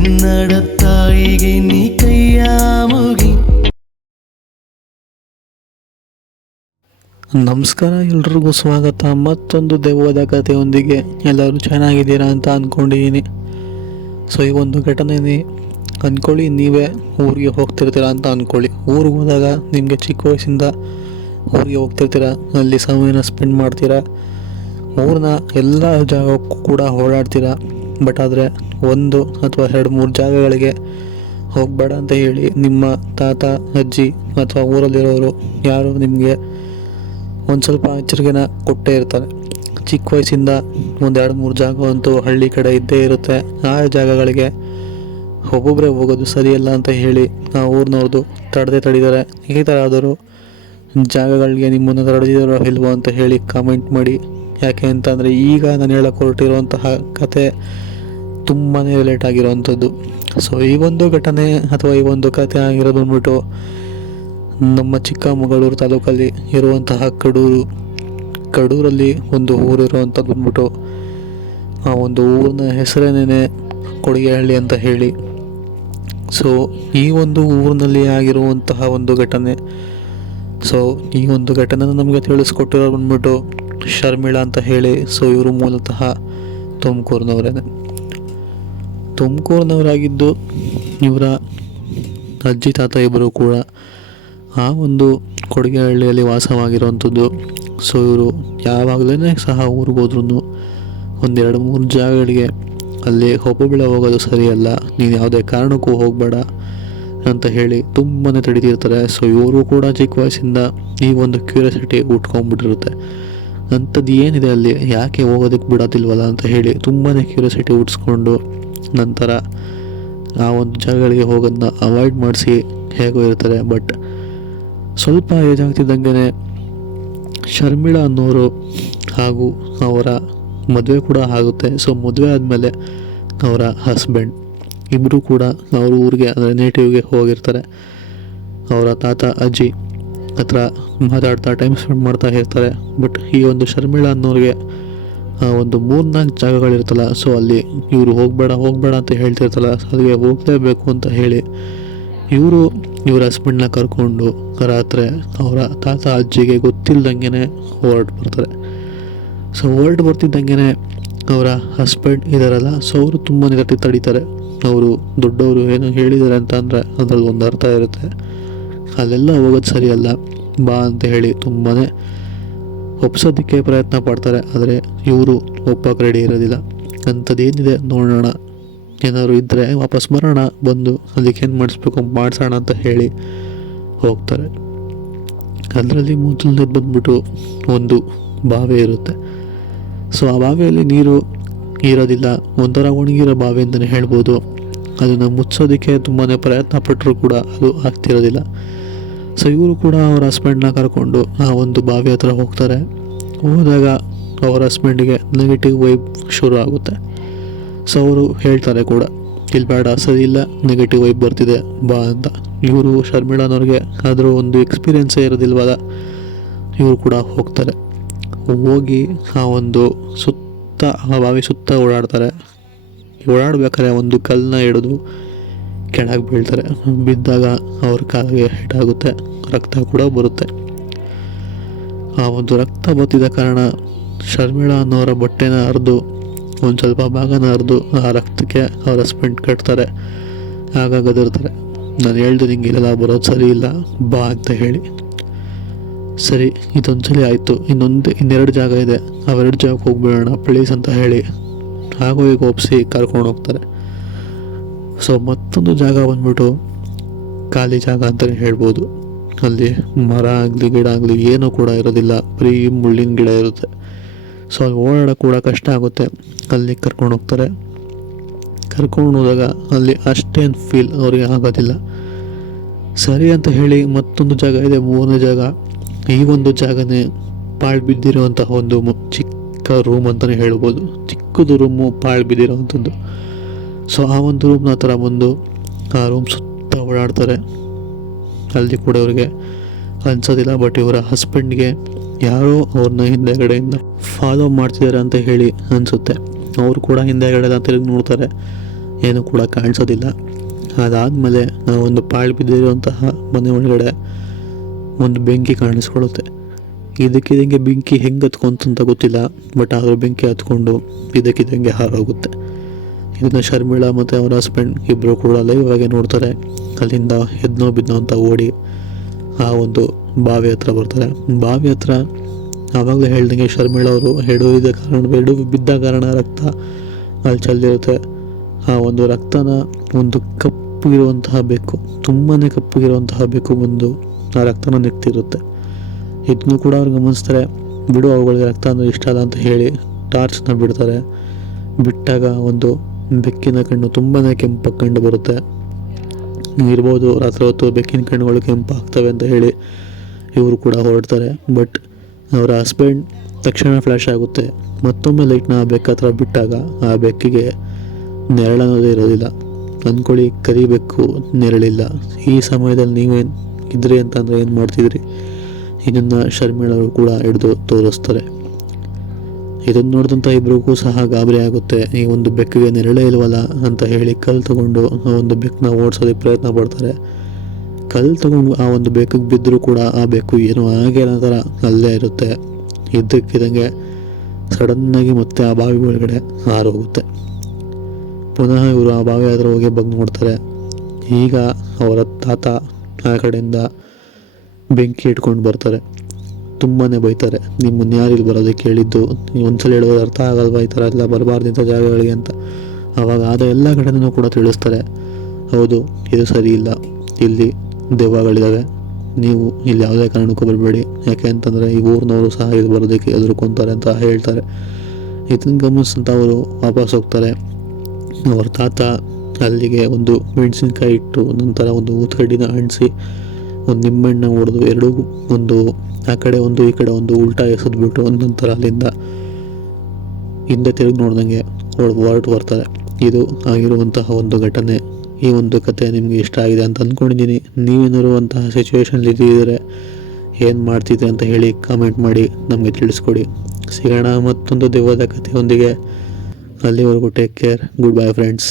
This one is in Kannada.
ಕನ್ನಡ ತಾಯಿಗೆ ನೀ ಕೈಯ ಮುಗಿ. ನಮಸ್ಕಾರ, ಎಲ್ರಿಗೂ ಸ್ವಾಗತ ಮತ್ತೊಂದು ದೆವ್ವದ ಕಥೆಯೊಂದಿಗೆ. ಎಲ್ಲರೂ ಚೆನ್ನಾಗಿದ್ದೀರಾ ಅಂತ ಅಂದ್ಕೊಂಡಿದ್ದೀನಿ. ಸೊ ಈ ಒಂದು ಘಟನೆ ಅಂದ್ಕೊಳ್ಳಿ, ನೀವೇ ಊರಿಗೆ ಹೋಗ್ತಿರ್ತೀರ ಅಂತ ಅಂದ್ಕೊಳ್ಳಿ. ಊರಿಗೆ ಹೋದಾಗ ನಿಮಗೆ ಚಿಕ್ಕ ವಯಸ್ಸಿಂದ ಊರಿಗೆ ಹೋಗ್ತಿರ್ತೀರ, ಅಲ್ಲಿ ಸಮಯನ ಸ್ಪೆಂಡ್ ಮಾಡ್ತೀರಾ, ಊರಿನ ಎಲ್ಲ ಜಾಗಕ್ಕೂ ಕೂಡ ಓಡಾಡ್ತೀರ. ಬಟ್ ಆದರೆ ಒಂದು ಅಥವಾ 2-3 ಜಾಗಗಳಿಗೆ ಹೋಗಬೇಡ ಅಂತ ಹೇಳಿ ನಿಮ್ಮ ತಾತ ಅಜ್ಜಿ ಅಥವಾ ಊರಲ್ಲಿರೋರು ಯಾರು ನಿಮಗೆ ಒಂದು ಸ್ವಲ್ಪ ಎಚ್ಚರಿಕೆನ ಕೊಟ್ಟೇ ಇರ್ತಾರೆ. ಚಿಕ್ಕ ವಯಸ್ಸಿಂದ 1-2-3 ಜಾಗ ಅಂತೂ ಹಳ್ಳಿ ಕಡೆ ಇದ್ದೇ ಇರುತ್ತೆ. ಆ ಜಾಗಗಳಿಗೆ ಒಬ್ಬೊಬ್ಬರೇ ಹೋಗೋದು ಸರಿಯಲ್ಲ ಅಂತ ಹೇಳಿ ಆ ಊರಿನವ್ರದ್ದು ತಡೆದಿದ್ದಾರೆ. ಈ ಥರ ಆದರೂ ಜಾಗಗಳಿಗೆ ನಿಮ್ಮನ್ನು ತಡೆದಿದ್ದಾರೋ ಇಲ್ವೋ ಅಂತ ಹೇಳಿ ಕಾಮೆಂಟ್ ಮಾಡಿ. ಯಾಕೆ ಅಂತಂದರೆ ಈಗ ನಾನು ಹೇಳಕ್ಕೆ ಹೊರಟಿರುವಂತಹ ಕತೆ ತುಂಬಾ ರಿಲೇಟ್ ಆಗಿರೋವಂಥದ್ದು. ಸೊ ಈ ಒಂದು ಘಟನೆ ಅಥವಾ ಈ ಒಂದು ಕತೆ ಆಗಿರೋದು ಬಂದ್ಬಿಟ್ಟು ನಮ್ಮ ಚಿಕ್ಕಮಗಳೂರು ತಾಲೂಕಲ್ಲಿ ಇರುವಂತಹ ಕಡೂರಲ್ಲಿ ಒಂದು ಊರಿರುವಂಥದ್ದು ಬಂದ್ಬಿಟ್ಟು ಆ ಒಂದು ಊರಿನ ಹೆಸರೇನೇ ಕೊಡಿಗೆಹಳ್ಳಿ ಅಂತ ಹೇಳಿ. ಸೊ ಈ ಒಂದು ಊರಿನಲ್ಲಿ ಆಗಿರುವಂತಹ ಒಂದು ಘಟನೆ. ಸೊ ಈ ಒಂದು ಘಟನೆನ ನಮಗೆ ತಿಳಿಸ್ಕೊಟ್ಟಿರೋರು ಬಂದ್ಬಿಟ್ಟು ಶರ್ಮಿಳಾ ಅಂತ ಹೇಳಿ. ಸೊ ಇವರು ಮೂಲತಃ ತುಮಕೂರಿನವರಾಗಿದ್ದು ಇವರ ಅಜ್ಜಿ ತಾತ ಇಬ್ಬರು ಕೂಡ ಆ ಒಂದು ಕೊಡಿಗೆಹಳ್ಳಿಯಲ್ಲಿ ವಾಸವಾಗಿರುವಂಥದ್ದು. ಸೊ ಇವರು ಯಾವಾಗಲೇ ಸಹ ಊರಿಗೆ ಹೋದ್ರೂ 1-2-3 ಜಾಗಗಳಿಗೆ ಅಲ್ಲಿ ಒಬ್ಬೊಬ್ಬಳೆ ಹೋಗೋದು ಸರಿಯಲ್ಲ, ನೀನು ಯಾವುದೇ ಕಾರಣಕ್ಕೂ ಹೋಗಬೇಡ ಅಂತ ಹೇಳಿ ತುಂಬಾ ತಡೀತಿರ್ತಾರೆ. ಸೊ ಇವರು ಕೂಡ ಚಿಕ್ಕ ವಯಸ್ಸಿಂದ ಈ ಒಂದು ಕ್ಯೂರಿಯಾಸಿಟಿ ಉಟ್ಕೊಂಡ್ಬಿಟ್ಟಿರುತ್ತೆ. ಅಂಥದ್ದು ಏನಿದೆ ಅಲ್ಲಿ, ಯಾಕೆ ಹೋಗೋದಕ್ಕೆ ಬಿಡೋದಿಲ್ವಲ್ಲ ಅಂತ ಹೇಳಿ ತುಂಬಾ ಕ್ಯೂರಿಯಾಸಿಟಿ ಹುಟ್ಟಿಸ್ಕೊಂಡು ನಂತರ ಆ ಒಂದು ಜಾಗಗಳಿಗೆ ಹೋಗೋದನ್ನ ಅವಾಯ್ಡ್ ಮಾಡಿಸಿ ಹೇಗೋ ಇರ್ತಾರೆ. ಬಟ್ ಸ್ವಲ್ಪ ಏಜ್ ಆಗ್ತಿದ್ದಂಗೆ ಶರ್ಮಿಳಾ ಅನ್ನೋರು ಹಾಗೂ ಅವರ ಮದುವೆ ಕೂಡ ಆಗುತ್ತೆ. ಸೊ ಮದುವೆ ಆದಮೇಲೆ ಅವರ ಹಸ್ಬೆಂಡ್ ಇಬ್ಬರು ಕೂಡ ಅವ್ರ ಊರಿಗೆ ಅಂದರೆ ನೇಟಿವ್ಗೆ ಹೋಗಿರ್ತಾರೆ. ಅವರ ತಾತ ಅಜ್ಜಿ ಹತ್ರ ಮಾತಾಡ್ತಾ ಟೈಮ್ ಸ್ಪೆಂಡ್ ಮಾಡ್ತಾ ಇರ್ತಾರೆ. ಬಟ್ ಈ ಒಂದು ಶರ್ಮಿಳಾ ಅನ್ನೋರಿಗೆ ಒಂದು 3-4 ಜಾಗಗಳಿರ್ತಲ್ಲ. ಸೊ ಅಲ್ಲಿ ಇವರು ಹೋಗಬೇಡ ಅಂತ ಹೇಳ್ತಿರ್ತಲ್ಲ, ಅಲ್ಲಿಗೆ ಹೋಗಲೇಬೇಕು ಅಂತ ಹೇಳಿ ಇವ್ರ ಹಸ್ಬೆಂಡ್ನ ಕರ್ಕೊಂಡು ರಾತ್ರಿ ಅವರ ತಾತ ಅಜ್ಜಿಗೆ ಗೊತ್ತಿಲ್ದಂಗೆ ಹೊರಟು ಬರ್ತಾರೆ. ಸೊ ಹೊರಟು ಬರ್ತಿದ್ದಂಗೆ ಅವರ ಹಸ್ಬೆಂಡ್ ಇದ್ದಾರಲ್ಲ, ಸೊ ಅವರು ತುಂಬ ತಡೀತಾರೆ. ಅವರು ದೊಡ್ಡವರು ಏನು ಹೇಳಿದ್ದಾರೆ ಅಂತ ಅಂದರೆ ಅದರಲ್ಲಿ ಒಂದು ಅರ್ಥ ಇರುತ್ತೆ. ಅಲ್ಲೆಲ್ಲ ಹೋಗೋದು ಸರಿಯಲ್ಲ ಬಾ ಅಂತ ಹೇಳಿ ತುಂಬಾ ಒಪ್ಸೋದಕ್ಕೆ ಪ್ರಯತ್ನ ಪಡ್ತಾರೆ. ಆದರೆ ಇವರು ಒಪ್ಪಕ್ಕೆ ರೆಡಿ ಇರೋದಿಲ್ಲ. ಅಂಥದ್ದೇನಿದೆ ನೋಡೋಣ, ಏನಾದ್ರು ಇದ್ದರೆ ವಾಪಸ್ ಬರೋಣ, ಬಂದು ಅದಕ್ಕೇನು ಮಾಡಿಸ್ಬೇಕು ಮಾಡಿಸೋಣ ಅಂತ ಹೇಳಿ ಹೋಗ್ತಾರೆ. ಅದರಲ್ಲಿ ಮೊದಲನೇದು ಬಂದ್ಬಿಟ್ಟು ಒಂದು ಬಾವಿ ಇರುತ್ತೆ. ಸೊ ಆ ಬಾವಿಯಲ್ಲಿ ನೀರು ಇರೋದಿಲ್ಲ, ಒಂಥರ ಒಣಗಿರೋ ಬಾವಿ ಅಂತಲೇ ಹೇಳ್ಬೋದು. ಅದನ್ನು ಮುಚ್ಚೋದಕ್ಕೆ ತುಂಬಾ ಪ್ರಯತ್ನ ಪಟ್ಟರೂ ಕೂಡ ಅದು ಆಗ್ತಿರೋದಿಲ್ಲ. ಸೊ ಇವರು ಕೂಡ ಅವರ ಹಸ್ಬೆಂಡ್ನ ಕರ್ಕೊಂಡು ಆ ಒಂದು ಬಾವಿ ಹತ್ರ ಹೋಗ್ತಾರೆ. ಹೋದಾಗ ಅವರ ಹಸ್ಬೆಂಡಿಗೆ ನೆಗೆಟಿವ್ ವೈಬ್ ಶುರು ಆಗುತ್ತೆ. ಸೊ ಅವರು ಹೇಳ್ತಾರೆ ಕೂಡ, ಇಲ್ಲಿ ಬೇಡ, ಸರಿ ಇಲ್ಲ, ನೆಗೆಟಿವ್ ವೈಬ್ ಬರ್ತಿದೆ ಬಾ ಅಂತ. ಇವರು ಶರ್ಮಿಳಾನವ್ರಿಗೆ ಆದರೂ ಒಂದು ಎಕ್ಸ್ಪೀರಿಯೆನ್ಸೇ ಇರೋದಿಲ್ವಲ್ಲ, ಇವರು ಕೂಡ ಹೋಗ್ತಾರೆ. ಹೋಗಿ ಆ ಒಂದು ಆ ಬಾವಿ ಸುತ್ತ ಓಡಾಡ್ಬೇಕಾದ್ರೆ ಒಂದು ಕಲ್ಲನ್ನ ಹಿಡಿದು ಕೆಳಗೆ ಬೀಳ್ತಾರೆ. ಬಿದ್ದಾಗ ಅವ್ರ ಕಾಲಿಗೆ ಹಿಟ್ಟಾಗುತ್ತೆ, ರಕ್ತ ಕೂಡ ಬರುತ್ತೆ. ಆ ಒಂದು ರಕ್ತ ಬರ್ತಿದ್ದ ಕಾರಣ ಶರ್ಮಿಳಾ ಅನ್ನೋರ ಬಟ್ಟೆನ ಹರಿದು ಒಂದು ಸ್ವಲ್ಪ ಭಾಗನ ಹರಿದು ಆ ರಕ್ತಕ್ಕೆ ಅವ್ರ ಹಸ್ಬೆಂಡ್ ಕಟ್ತಾರೆ. ಆಗ ಗದರ್ತಾರೆ, ನಾನು ಹೇಳ್ದೆ ನಿಂಗೆ ಇಲ್ಲೆಲ್ಲ ಬರೋದು ಸರಿ ಇಲ್ಲ ಬಾ ಅಂತ ಹೇಳಿ. ಸರಿ, ಇದೊಂದು ಸಲ ಆಯಿತು, ಇನ್ನೆರಡು ಜಾಗ ಇದೆ, ಅವೆರಡು ಜಾಗಕ್ಕೆ ಹೋಗ್ಬಿಡೋಣ ಪ್ಲೀಸ್ ಅಂತ ಹೇಳಿ ಹಾಗೂ ಈಗ ಒಪ್ಪಿಸಿ ಕರ್ಕೊಂಡು ಹೋಗ್ತಾರೆ. ಸೊ ಮತ್ತೊಂದು ಜಾಗ ಬಂದ್ಬಿಟ್ಟು ಖಾಲಿ ಜಾಗ ಅಂತಲೇ ಹೇಳ್ಬೋದು. ಅಲ್ಲಿ ಮರ ಆಗಲಿ ಗಿಡ ಆಗಲಿ ಏನೂ ಕೂಡ ಇರೋದಿಲ್ಲ, ಬರೀ ಮುಳ್ಳಿನ ಗಿಡ ಇರುತ್ತೆ. ಸೊ ಅಲ್ಲಿ ಓಡಾಡೋಕ್ಕೆ ಕೂಡ ಕಷ್ಟ ಆಗುತ್ತೆ. ಅಲ್ಲಿ ಕರ್ಕೊಂಡು ಹೋಗ್ತಾರೆ. ಕರ್ಕೊಂಡು ಹೋದಾಗ ಅಲ್ಲಿ ಅಷ್ಟೇನು ಫೀಲ್ ಅವ್ರಿಗೆ ಆಗೋದಿಲ್ಲ. ಸರಿ ಅಂತ ಹೇಳಿ ಮತ್ತೊಂದು ಜಾಗ ಇದೆ, 3ನೇ ಜಾಗ. ಈ ಒಂದು ಜಾಗನೇ ಪಾಳು ಬಿದ್ದಿರುವಂತಹ ಒಂದು ಚಿಕ್ಕ ರೂಮ್ ಅಂತಲೇ ಹೇಳ್ಬೋದು. ಚಿಕ್ಕದು ರೂಮು ಪಾಳು ಬಿದ್ದಿರೋವಂಥದ್ದು. ಸೊ ಆ ಒಂದು ರೂಮ್ನ ಹತ್ರ ಬಂದು ಆ ರೂಮ್ ಸುತ್ತ ಓಡಾಡ್ತಾರೆ. ಅಲ್ಲಿ ಕೂಡ ಅವ್ರಿಗೆ ಅನ್ಸೋದಿಲ್ಲ. ಬಟ್ ಇವರ ಹಸ್ಬೆಂಡ್ಗೆ ಯಾರೋ ಅವ್ರನ್ನ ಹಿಂದೆಗಡೆಯಿಂದ ಫಾಲೋ ಮಾಡ್ತಿದ್ದಾರೆ ಅಂತ ಹೇಳಿ ಅನಿಸುತ್ತೆ. ಅವರು ಕೂಡ ಹಿಂದೆಗಡೆ ತಿರುಗಿ ನೋಡ್ತಾರೆ, ಏನೂ ಕೂಡ ಕಾಣಿಸೋದಿಲ್ಲ. ಅದಾದಮೇಲೆ ಒಂದು ಪಾಳು ಬಿದ್ದಿರುವಂತಹ ಮನೆ ಒಳಗಡೆ ಒಂದು ಬೆಂಕಿ ಕಾಣಿಸ್ಕೊಳ್ಳುತ್ತೆ. ಇದಕ್ಕಿದಂಗೆ ಬೆಂಕಿ ಹೆಂಗೆ ಹತ್ಕೊಂತಂತ ಗೊತ್ತಿಲ್ಲ, ಬಟ್ ಆದರೂ ಬೆಂಕಿ ಹತ್ಕೊಂಡು ಇದಕ್ಕಿದಂಗೆ ಹಾರೋಗುತ್ತೆ. ಇದನ್ನು ಶರ್ಮಿಳಾ ಮತ್ತು ಅವರ ಹಸ್ಬೆಂಡ್ ಇಬ್ಬರು ಕೂಡ ಲೈವಾಗಿ ನೋಡ್ತಾರೆ. ಅಲ್ಲಿಂದ ಎದ್ನೋ ಬಿದ್ನೋ ಅಂತ ಓಡಿ ಆ ಒಂದು ಬಾವಿ ಹತ್ರ ಬರ್ತಾರೆ. ಬಾವಿ ಹತ್ರ ಆವಾಗಲೇ ಹೇಳ್ದಂಗೆ ಶರ್ಮಿಳಾ ಅವರು ಎಡು ಬಿದ್ದ ಕಾರಣ ರಕ್ತ ಅಲ್ಲಿ ಚೆಲ್ಲಿರುತ್ತೆ. ಆ ಒಂದು ರಕ್ತನ ಒಂದು ಕಪ್ಪಗಿರುವಂತಹ ಬೆಕ್ಕು, ತುಂಬಾ ಕಪ್ಪಗಿರುವಂತಹ ಬೆಕ್ಕು ಬಂದು ಆ ರಕ್ತನ ನೆಕ್ತಿರುತ್ತೆ. ಇದನ್ನು ಕೂಡ ಅವ್ರು ಗಮನಿಸ್ತಾರೆ. ಬಿಡು, ಅವುಗಳಿಗೆ ರಕ್ತ ಅಂದರೆ ಇಷ್ಟ ಅಲ್ಲ ಅಂತ ಹೇಳಿ ಟಾರ್ಚ್ನ ಬಿಡ್ತಾರೆ. ಬಿಟ್ಟಾಗ ಒಂದು ಬೆಕ್ಕಿನ ಕಣ್ಣು ತುಂಬಾ ಕೆಂಪಾಗಿ ಕಂಡು ಬರುತ್ತೆ. ಇರ್ಬೋದು ರಾತ್ರಿ ಹೊತ್ತು ಬೆಕ್ಕಿನ ಕಣ್ಣುಗಳು ಕೆಂಪಾಗ್ತವೆ ಅಂತ ಹೇಳಿ ಇವರು ಕೂಡ ಹೊರಡ್ತಾರೆ. ಬಟ್ ಅವರ ಹಸ್ಬೆಂಡ್ ತಕ್ಷಣ ಫ್ಲ್ಯಾಶ್ ಆಗುತ್ತೆ. ಮತ್ತೊಮ್ಮೆ ಲೈಟ್ನ ಆ ಬೆಕ್ಕ ಹತ್ರ ಬಿಟ್ಟಾಗ ಆ ಬೆಕ್ಕಿಗೆ ನೆರಳನ್ನೋದೇ ಇರೋದಿಲ್ಲ. ಅಂದ್ಕೊಳ್ಳಿ, ಕರಿಬೇಕು, ನೆರಳಿಲ್ಲ. ಈ ಸಮಯದಲ್ಲಿ ನೀವೇನು ಇದ್ರಿ ಅಂತಂದರೆ ಏನು ಮಾಡ್ತಿದ್ರಿ? ಇದನ್ನು ಶರ್ಮಿಳವರು ಕೂಡ ಹಿಡಿದು ತೋರಿಸ್ತಾರೆ. ಇದನ್ನು ನೋಡಿದಂಥ ಇಬ್ಬರಿಗೂ ಸಹ ಗಾಬರಿ ಆಗುತ್ತೆ. ಈ ಒಂದು ಬೆಕ್ಕಿಗೆ ನೆರಳೇ ಇಲ್ವಲ್ಲ ಅಂತ ಹೇಳಿ ಕಲ್ಲು ತಗೊಂಡು ಆ ಒಂದು ಬೆಕ್ಕನ್ನ ಓಡಿಸೋದಕ್ಕೆ ಪ್ರಯತ್ನ ಪಡ್ತಾರೆ. ಕಲ್ಲು ತಗೊಂಡು ಆ ಒಂದು ಬೆಕ್ಕಿಗೆ ಬಿದ್ದರೂ ಕೂಡ ಆ ಬೆಕ್ಕು ಏನೋ ಹಾಗೆ ಅನ್ನೋ ಥರ ಅಲ್ಲೇ ಇರುತ್ತೆ. ಇದ್ದಕ್ಕಿದ್ದಂಗೆ ಸಡನ್ನಾಗಿ ಮತ್ತೆ ಆ ಬಾವಿ ಒಳಗಡೆ ಹಾರೋಗುತ್ತೆ. ಪುನಃ ಇವರು ಆ ಬಾವಿ ಹತ್ರ ಹೋಗಿ ಬಗ್ಗೆ ನೋಡ್ತಾರೆ. ಈಗ ಅವರ ತಾತ ಆ ಕಡೆಯಿಂದ ಬೆಂಕಿ ಇಟ್ಕೊಂಡು ಬರ್ತಾರೆ. ತುಂಬಾ ಬೈತಾರೆ, ನಿಮ್ಮನ್ನು ಯಾರು ಇಲ್ಲಿ ಬರೋದಕ್ಕೆ ಹೇಳಿದ್ದು? ನೀವು ಒಂದ್ಸಲ ಹೇಳೋದು ಅರ್ಥ ಆಗಲ್ವಾ? ಈ ಥರ ಎಲ್ಲ ಬರಬಾರ್ದು ಇಂಥ ಜಾಗಗಳಿಗೆ ಅಂತ. ಆವಾಗ ಆದ ಎಲ್ಲ ಕಡೆನೂ ಕೂಡ ತಿಳಿಸ್ತಾರೆ, ಹೌದು ಇದು ಸರಿ ಇಲ್ಲ, ಇಲ್ಲಿ ದೆವ್ವಗಳಿದ್ದಾವೆ, ನೀವು ಇಲ್ಲಿ ಯಾವುದೇ ಕಾರಣಕ್ಕೂ ಬರಬೇಡಿ, ಯಾಕೆ ಅಂತಂದರೆ ಈ ಊರಿನವರು ಸಹ ಇಲ್ಲಿ ಬರೋದಕ್ಕೆ ಎದುರ್ಕೊತಾರೆ ಅಂತ ಹೇಳ್ತಾರೆ. ಇದನ್ನು ಗಮನಿಸಿದಂಥ ಅವರು ವಾಪಸ್ ಹೋಗ್ತಾರೆ. ಅವ್ರ ತಾತ ಅಲ್ಲಿಗೆ ಒಂದು ಮೆಣಸಿನ್ಕಾಯಿ ಇಟ್ಟು, ನಂತರ ಒಂದು ಊತಕಡ್ಡಿನ ಅಂಟಿಸಿ, ಒಂದು ನಿಂಬೆಹಣ್ಣ ಹೊಡೆದು ಎರಡೂ ಒಂದು ಆ ಕಡೆ ಒಂದು ಈ ಕಡೆ ಒಂದು ಉಲ್ಟಾ ಎಸೆದ್ಬಿಟ್ಟು ನಂತರ ಅಲ್ಲಿಂದ ಹಿಂದೆ ತಿರುಗಿ ನೋಡ್ದಂಗೆ ಹೊರಟು ಬರ್ತಾರೆ. ಇದು ಆಗಿರುವಂತಹ ಒಂದು ಘಟನೆ. ಈ ಒಂದು ಕತೆ ನಿಮಗೆ ಇಷ್ಟ ಆಗಿದೆ ಅಂತ ಅಂದ್ಕೊಂಡಿದ್ದೀನಿ. ನೀವೇನಾದ್ರು ಅಂತಹ ಸಿಚುವೇಶನ್ಲಿ ಇದ್ದಿದ್ದರೆ ಏನು ಮಾಡ್ತಿದ್ದೆ ಅಂತ ಹೇಳಿ ಕಾಮೆಂಟ್ ಮಾಡಿ ನಮಗೆ ತಿಳಿಸ್ಕೊಡಿ. ಸಿಗೋಣ ಮತ್ತೊಂದು ದೆವ್ವದ ಕಥೆಯೊಂದಿಗೆ. ಅಲ್ಲಿವರೆಗೂ take care. Good bye friends.